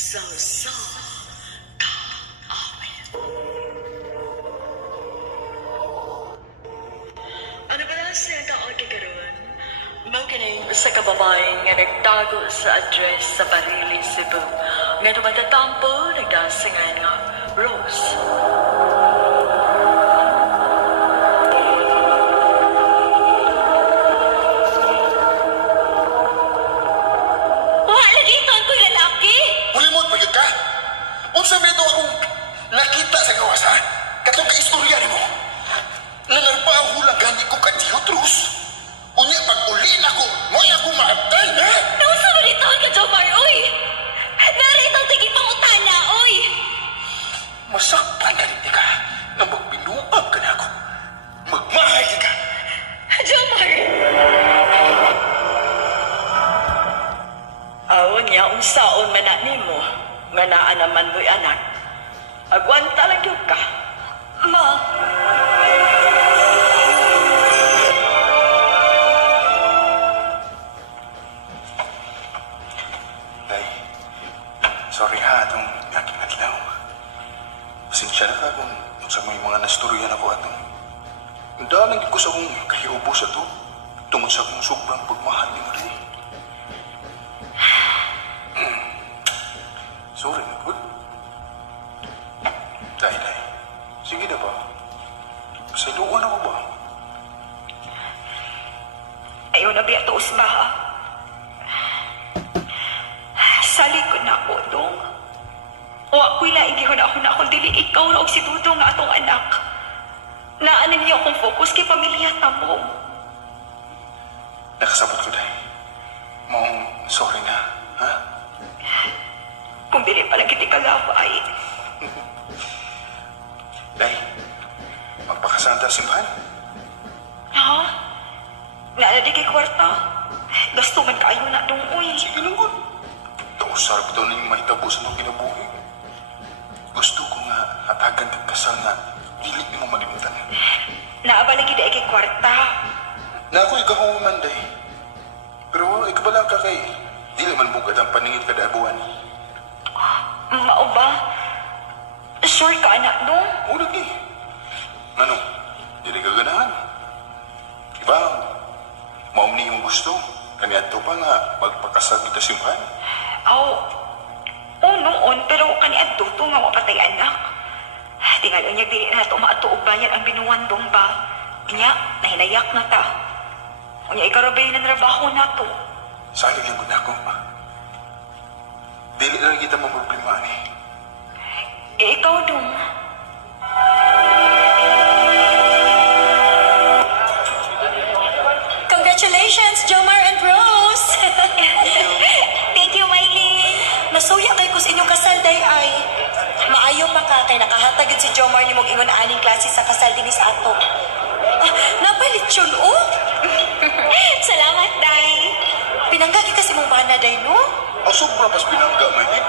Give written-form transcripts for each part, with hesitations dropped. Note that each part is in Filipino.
So, ka-awit. Ano ba na siya taon kikaroon? Maukinig sa kababaeng nga nagtago sa address sa Barili, Cebu. Nga tumatatampo, nagdasingan nga Rose. Unsa may ito akong nakita sa gawas, ha? Katong kaistorya ni mo. Nanarbaho lang gani ko ka Diotrus. Unya pag-ulin ako, mo'y ako maabtan, ha? Nausa mo dito ka, Jomar, oy! Nari itong tigi pangutana, oy! Masakpan ka rin ka na magbinuang ka na ako. Magmahay ka. Jomar! Awon niya, unsaon mananin mo. Nga naa naman mo'y anak. Agwanta lang yun ka. Ma. Day, sorry ha, itong aking nadlaw. Pasensya na ka kung sa may mga nasturyan ako atong. Dahil ko sa kong kahiubo sa to, tungod sa kong sobrang pagmahal ni mo, Day. Sorry na po. Day. Sige na ba? Saluan ako ba? Ayaw na biya tuos ba, ha? Sali ko na ako, dong. O ako'y laigihon ako na akong dili ikaw na og si Dudong nga atong anak. Naanan niyo akong focus kay pamilya tamo. Nakasabot ko, Day. Mong sorry na, ha? Kung dili pa lang kiti kalabay. Day, magpakasanta simbahan. Ha? Naala di kay kwarta. Gasto man kaayo na dong, uy. Sige lang, good. Tausarap daw na yung mahitabo sa nung kinabuhi. Gusto ko nga hatagan kang kasal na dili mo malimutan. Naabala gid ay kay kwarta. Na ako ikahuman, Day. Pero ikabala ka kay dili man bugad ang paningid kada buwan. Mao ba? Sure ka, anak, dong? O lagi. Ano? Dili ka ganahan. Diba? Maum ni yung gusto. Kaniadto pa nga magpakasal kita simbahan. Noon, pero kaniadto to nga mapatay anak. Tingalo niya dili na ito maatuog bayan ang binuwan dong ba? Niya, nahinayak na ta. Unya ikarabay na trabaho na to. Sali lang na ako. Dili lang kita mamroblema ni. Ikaw dong. Congratulations, Jomar and Rose! Thank you, Mylene. Nasuya kay kus inyong kasal, day ay. Maayo pa ka kay nakahatagid si Jomar ni mong ingon aning klase sa kasal dinis ato. Napalitsyon, oh! Salamat, Day. Pinanggagi kasi mong bana, day, no? Ang sobra pas pinangga, may di.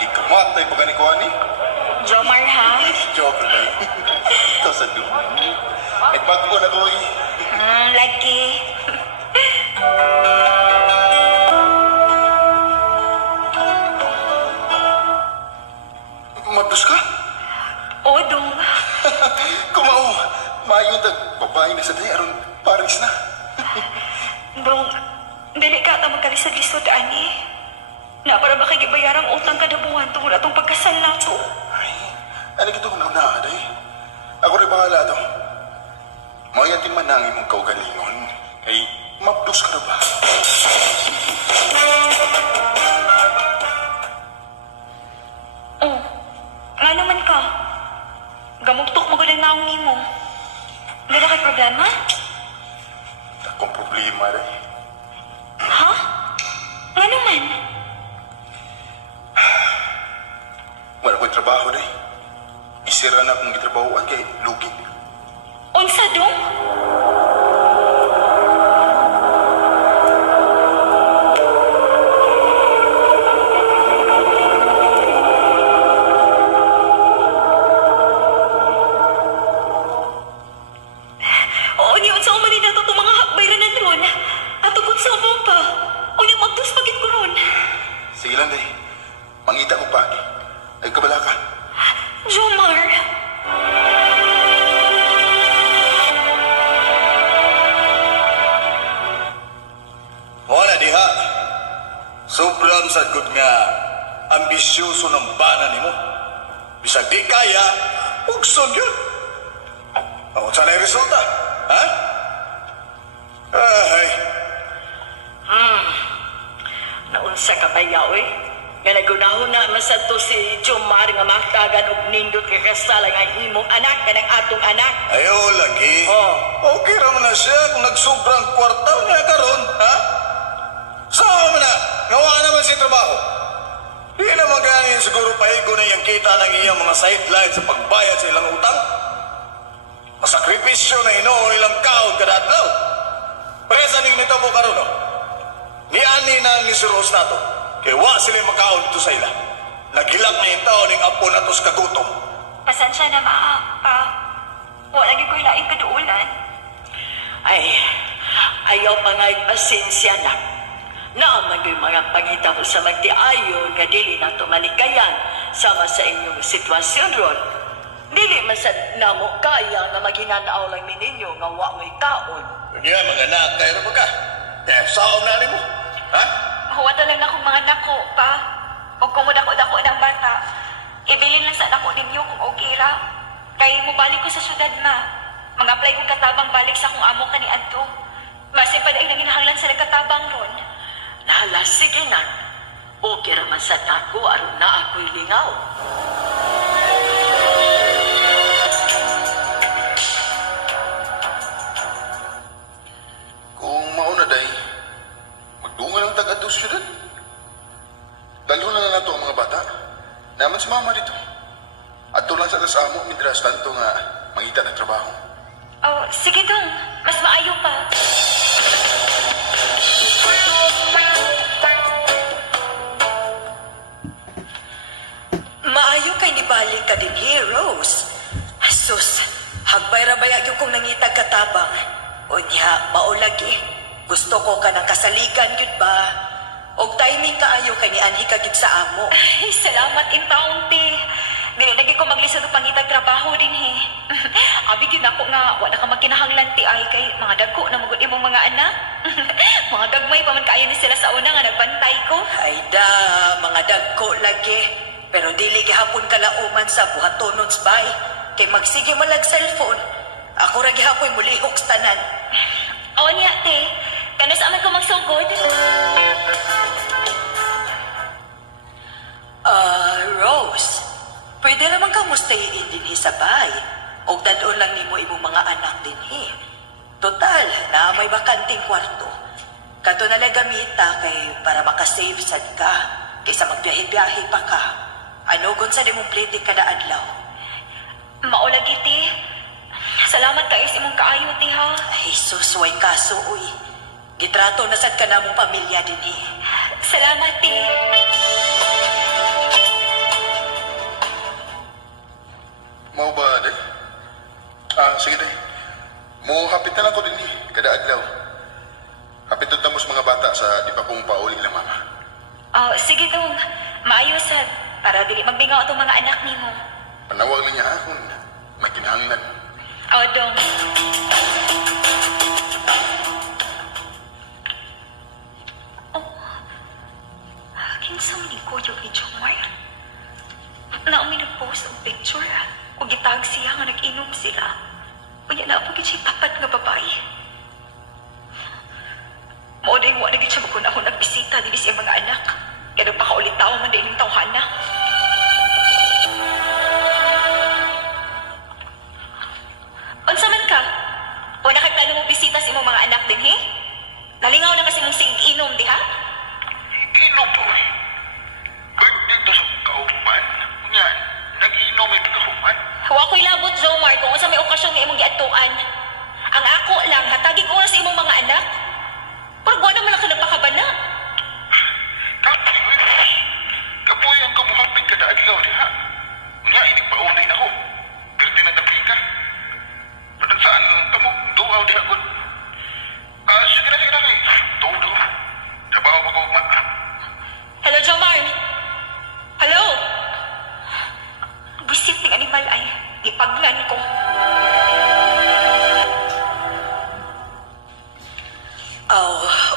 Di kamatay pa gani ko, ani. Jomar, ha? Joke lang. Ito sa doon. May bago na ko, eh. Lagi. Mabdos ka? Oo, dong. Kumao. Maayong babae na sa day, aron Paris na. Dong, dili ka ata magkalisod-lisod, ani. Na para ba kay gibayarang utang kada buwan tungod atong pagkasal na to? Ay, ano gito kung nauna, day? Ako rin bahala to. Mayatin man nangin mong kaugalingon. Kay, mabdos ka na ba? Oh, nga naman ka. Gamugtok mo gudang naong ni mo. Wala kay problema? Akong problema, day. Ha? Nga naman? Wala ko'y trabaho, day. Isira na akong gitrabahoan kay lugi. Unsa, dong? Ingon sa good nga ambisyoso ng bana nimo. Bisag di kaya, ugson yun. O, saan ay resulta? Ha? Ay. Naunsa ka ba yaw eh? Nga nagunahon na masadto si Jomar nga matagan og nindot ka kasala nga imong anak ka ng atong anak. Ayaw lagi. Oh. Okay raman na siya kung nagsobrang kwartaw niya karon, ha? Sama mo na. Ngawa naman si trabaho. Di naman ganin siguro paigo na yung kita ng iyang mga sideline sa pagbayad sa ilang utang. Masakripisyo na inuon ilang kaon kada adlaw. Presa ning nito po karon, no? Ni ani na ni si Rose nato. Kaya wa sila makaon dito sa ila. Nagilak na yung tao ning apo na to sa kagutom. Pasensya na, pa. Wala lagi ko ilaing kaduulan. Ay, ayaw pa nga pasensya na. Naaman yung mga pangita ko sa magtiayon nga dili na tumalikayan sama sa inyong sitwasyon ron. Dili man sa namo kaya nga maginanaw lang ninyo nga wa may kaon. Kaya mga anak, tayo na ka? Saom na rin mo. Ha? Huwata lang akong mga nako, pa. O kung dako-dako ng bata, ibilin lang sa nako ninyo kung okay ra. Kaya mo balik ko sa syudad, ma. Mag-apply ko katabang balik sa kung amo ka ni Adto. Masin pa dahil nanginahanglan sa nagkatabang ron. Hala, sige na. Okay raman sa tako aron na ako'y lingaw. Kung mauna day, magdungan ang taga-dos syudad. Dalo na nato ang mga bata. Naman sa mama dito. At lang sa kasamo, midras tanto nga mangita ng trabaho. Oh, sige dong. Mas maayo pa. Maayo kay ni balik ka din Rose. Sus, hagbay-rabay yung kung nangitag katabang. Unya, maulagi. Gusto ko ka ng kasaligan, yun ba? Og timing kaayo kay ni Anhi kagit sa amo. Ay, salamat in taon, te. Dili lagi ko maglisod og pangitag trabaho din, he. Abi gyud ako nga wala ka magkinahanglan ti ay kay mga dagko na magud imong mga anak. Mga gagmay pa man kaayo ni sila sa una nga nagbantay ko. Ay da, mga dagko lagi. Pero dili gihapon kalauman sa buhatonon sa bay. Kay magsige malag cellphone. Ako ra gihapoy mulihok sa tanan. O niya, te. Kano sa aman ko magsugod? Rose, pwede naman kang mustayin din sa bay. O dadon lang nimo imong mga anak din Total, na may bakanting kwarto. Kato na lang gamita kay para makasave sad ka. Kaysa magbiyahe-biyahe pa ka. Ano kung sa dimong plete kada adlaw? Maulagi, te. Salamat kayo sa imong kaayo, te, ha? Ay, susway kaso, uy. Gitrato na sad ka na mong pamilya din Salamat, te. Mau ba, day? Sige, day. Mo hapit na lang ko din kada adlaw. Hapit doon tamos mga bata sa di pa kong pauli ng mama. Oh, sige dong. Maayo sad. Para dili magbingaw itong mga anak nimo. Panawag na niya kung may kinahanglan. Oh, dong. Oh. Kinsang ni Kuya ni Jomar. Naomi nag-post ang picture. Kung gitag siya nga nag-inom sila. Kanya na po siya tapat nga babae. Mao din wa na gid siya magunahon nagbisita dili sa mga anak. Kaya nagpakaulit tao man din yung tawhana. Unsa man ka? O nakaiplano mo bisita sa imong mga anak din, he? Nalingaw na kasi mong sig-inom, di ha? Inom po eh. Ba't dito sa kaupan? Nga, nag-inom ito kaupan? Wa ko'y labot, Zomar, kung unsa may okasyon nga imong giadtuan. Ang ako lang, hatagig oras sa imong mga anak. Pero buwan naman lang ka nagpakabana. Tapos, kapoy ang kamuhapin kada adlaw niya. Nga, inig-paunay na ko. Pero tinatabi ka. Pero saan kamo? Duaw di ako. Sige na. Tuod ako. Trabaho mo ko, ma. Hello, Jomar. Hello. Bisit ng animal ay ipaglan ko.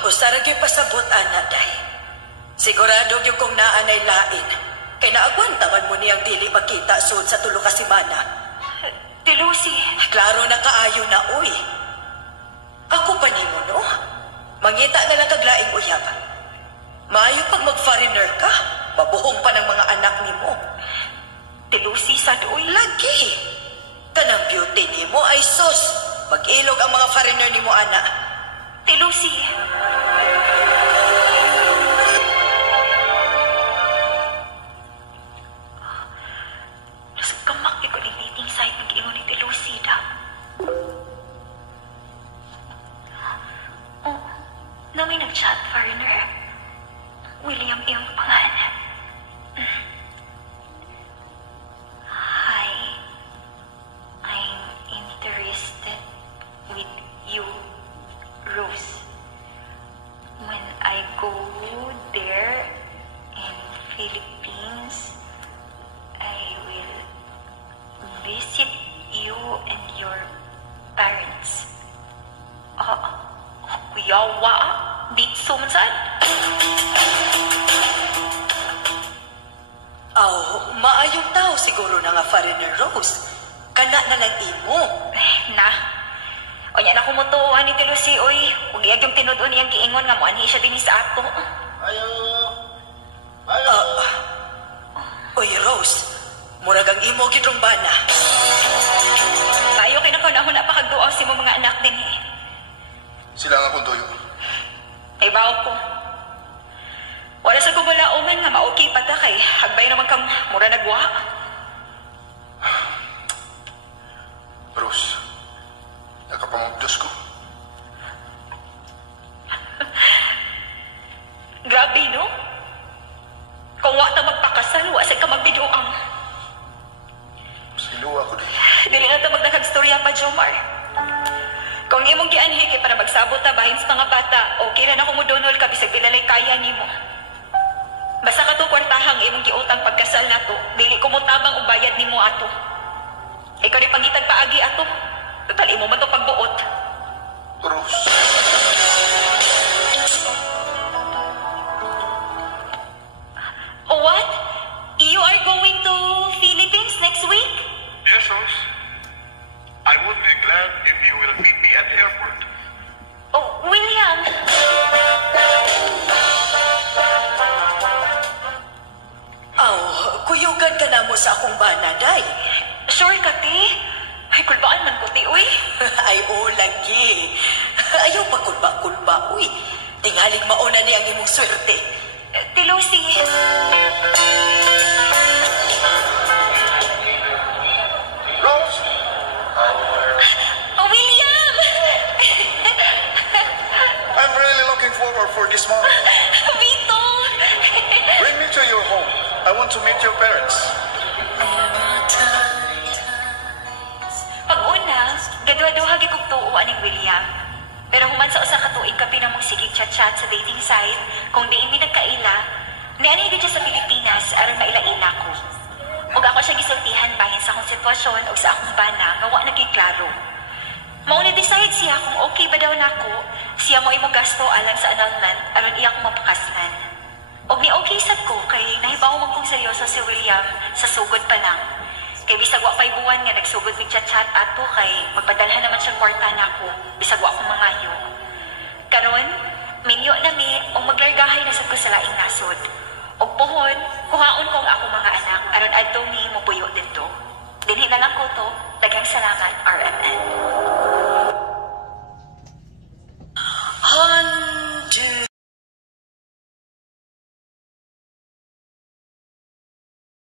Usara gyud pasabot ana day. Sigurado yung kung naanay lain. Kay naagwanta man mo niyang dili makita sud sa tulo ka semana. Ti Lucy, Klaro na kaayo na, uy. Ako pa nimo, no? Mangita na lang kaglaing uyab. Maayo pag mag-foreigner ka, mabuhong pa ng mga anak nimo. ti Lucy sad uy. Lagi. Kanang beauty nimo ay sus. Mag-ilog ang mga foreigner nimo, ana. Ti Lucy. Mas kamak ko ni dating site nag-ingon ni ti Lucy da. Oh, nami nag-chat foreigner. William iyong pangalan. Hi. I'm interested with you, Rose. When I go there in Philippines, I will visit you and your parents. Kuyawa, ditso man saan? Maayong tao siguro na nga foreigner, Rose. Kana na lang imo. Na. O yan ako mutuan ni Lucy, oy. Huwag iyag yung tinudon niyang giingon nga muanhi siya din sa ato. Ayo! Ayo! Uy, Rose. Murag ang imo gidrong bana. Tayo kay nakunahon na pa kagduaw si mo mga anak din eh. Sila nga kung tuyo. Ay bawo ko. Wala sa kumulauman nga ma-okay pa ta kay hagbay naman kang mura nagwa. Rose, nakapamagdos ko. Grabe, no? Kung wa ta magpakasal, wa sa ka magbiduang. Siluwa ko din. Dili na ta magdakagstorya pa, Jomar. Kung imong gianhi kay para magsabot ta bahin sa mga bata, okay ra na kung mudonol ka bisag bilalay kaya nimo. Basta ka to kwartahang imong giutang pagkasal nato, dili ko mo tabang og bayad nimo ato. Ikaw ni pangitag paagi ato. Total imo man to pagbuot. Rose. Oh, what? You are going to Philippines next week? Yes, Rose. I would be glad if you will meet me at the airport. Oh, William. Kuyugan ka na mo sa akong bana, day. Sure ka, ti? Ay, kulbaan man ko, ti, uy. Ay, lagi. Ayaw pa kulba, uy. Tingaling mauna ni ang imong swerte. Ti Lucy. Rose! Oh, William! I'm really looking forward for this moment. Vito! Bring me to your home. I want to meet your parents. Pag-una, gadwa-duhagi kong tuo aning William. Pero human sa usa ka tuig ka pinamong sigig chat-chat sa dating site, kung diin mi nagkaila, niani gid siya sa Pilipinas aron maila-ila ko. Ug ako siya gisultihan bahin sa akong sitwasyon ug sa akong bana nga wa nagkiklaro. Mao ni decide siya kung okay ba daw nako, siya mo imong gasto alang sa annulment aron iya ko mapakaslan. Og ni okay sad ko kay nahibaw man kong seryoso si William sa sugod pa lang. Kay bisag wa pay buwan nga nagsugod mig chat-chat ato kay magpadalhan naman siyang kwarta nako bisag wa akong mangayo. Karon, minyo na mi og maglargahay na sad ko sa laing nasod. Og pohon, kuhaon ko ang akong mga anak aron adto mi mopuyo didto. Dinhi na lang ko to. Daghang salamat, RMN.